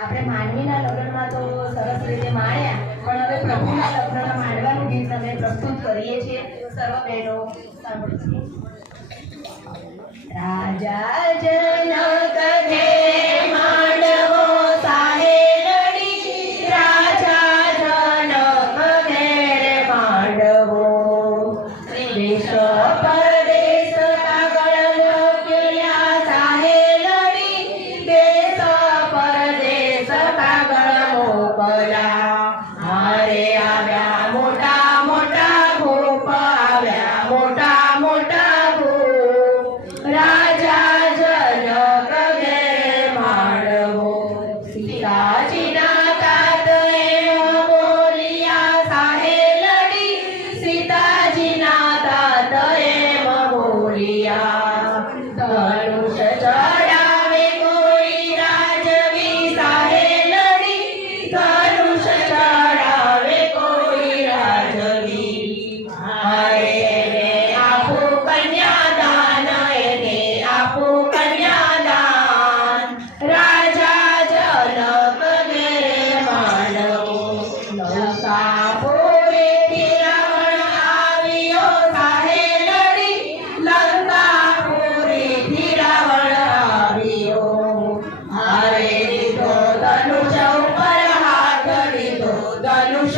આપણે માનવીના લગ્નમાં તો સરસ રીતે માણ્યા, પણ હવે પ્રભુના લગ્નમાં માણવાનું ગીત અમે પ્રસ્તુત કરીએ છીએ. સર્વ બહેનો સાંભળો. રાજા જનક ઘેરે માંડવો સાહે લડી, રાજા જનક ઘેરે માંડવો, દેશ પરદેશ કાગળ મોકલ્યા સાહે લડી, દેશ પરદેશ કાગળ મોકલ્યા. હારે આવ્યા મોટા મોટા ભૂપ, આવ્યા મોટા મોટા ભૂપ, રાજા જનક ઘેરે માંડવો. સીતાજીના તાત એમ બોલ્યા સાહે લડી, સીતાજીના તાત એમ બોલ્યા. ધનુષ ચડાવે કોઈ રાજવી સાહે લડી, ધનુષ ચડાવે કોઈ રાજવી. હારે એને આપું કન્યાદાન, એને આપું કન્યાદાન, રાજા જનક ઘેરે માંડવો. લંકાપુરેથી રાવણ આવ્યો સાહે લડી, લંકાપુરેથી રાવણ આવ્યો. હારે લીધો ધનુષ ઉપર હાથ, લીધો ધનુષ